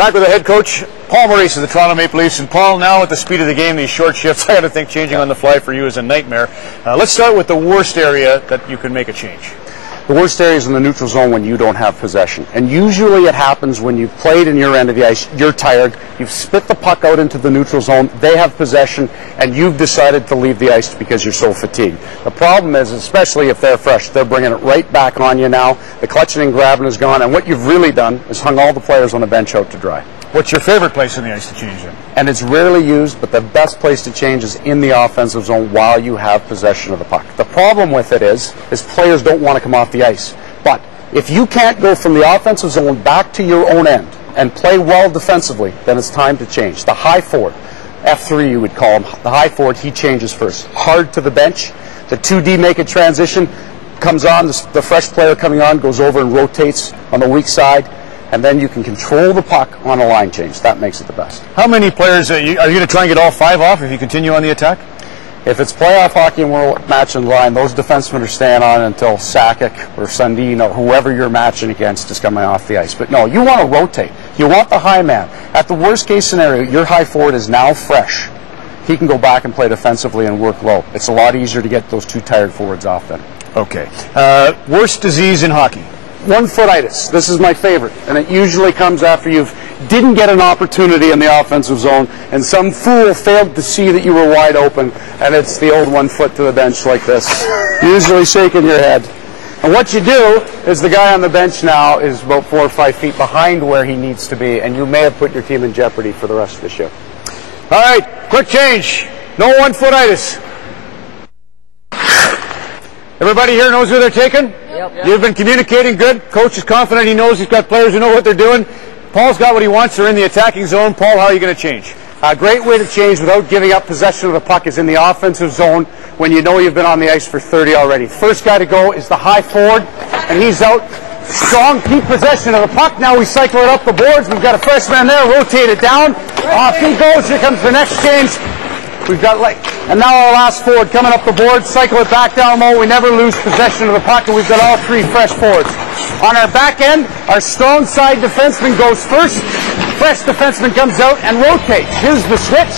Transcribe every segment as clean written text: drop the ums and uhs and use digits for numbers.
Back with the head coach, Paul Maurice of the Toronto Maple Leafs. And Paul, now at the speed of the game, these short shifts, I got to think changing on the fly for you is a nightmare. Let's start with the worst area that you can make a change. The worst area is in the neutral zone when you don't have possession. And usually it happens when you've played in your end of the ice, you're tired, you've spit the puck out into the neutral zone, they have possession, and you've decided to leave the ice because you're so fatigued. The problem is, especially if they're fresh, they're bringing it right back on you now. The clutching and grabbing is gone, and what you've really done is hung all the players on the bench out to dry. What's your favorite place on the ice to change then? And it's rarely used, but the best place to change is in the offensive zone while you have possession of the puck. The problem with it is players don't want to come off the ice. But if you can't go from the offensive zone back to your own end and play well defensively, then it's time to change. The high forward, F3 you would call him, the high forward, he changes first. Hard to the bench, the 2D make a transition, comes on, the fresh player coming on goes over and rotates on the weak side, and then you can control the puck on a line change. That makes it the best. How many players are you going to try and get all five off if you continue on the attack? If it's playoff hockey and we're matching the line, those defensemen are staying on until Sakic or Sundin or whoever you're matching against is coming off the ice. But no, you want to rotate. You want the high man. At the worst case scenario, your high forward is now fresh. He can go back and play defensively and work low. It's a lot easier to get those two tired forwards off then. Okay. Worst disease in hockey? One-footitis. This is my favorite, and it usually comes after you didn't get an opportunity in the offensive zone, and some fool failed to see that you were wide open, and it's the old 1 foot to the bench like this, usually shaking your head. And what you do is the guy on the bench now is about 4 or 5 feet behind where he needs to be, and you may have put your team in jeopardy for the rest of the shift. All right, quick change. No one-footitis. Everybody here knows who they're taking? Yep. You've been communicating good. Coach is confident. He knows he's got players who know what they're doing. Paul's got what he wants. They're in the attacking zone. Paul, how are you going to change? A great way to change without giving up possession of the puck is in the offensive zone when you know you've been on the ice for 30 already. First guy to go is the high forward, and he's out strong. Keep possession of the puck. Now we cycle it up the boards. We've got a freshman there. Rotate it down. Off he goes. Here comes the next change. We've got and now our last forward coming up the board, cycle it back down low. We never lose possession of the puck, and we've got all three fresh forwards. On our back end, our strong side defenseman goes first. Fresh defenseman comes out and rotates. Here's the switch.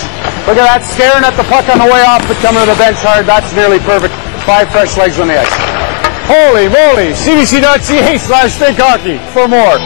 Look at that, staring at the puck on the way off, but coming to the bench hard. That's nearly perfect. 5 fresh legs on the ice. Holy moly! CBC.ca/thinkhockey for more.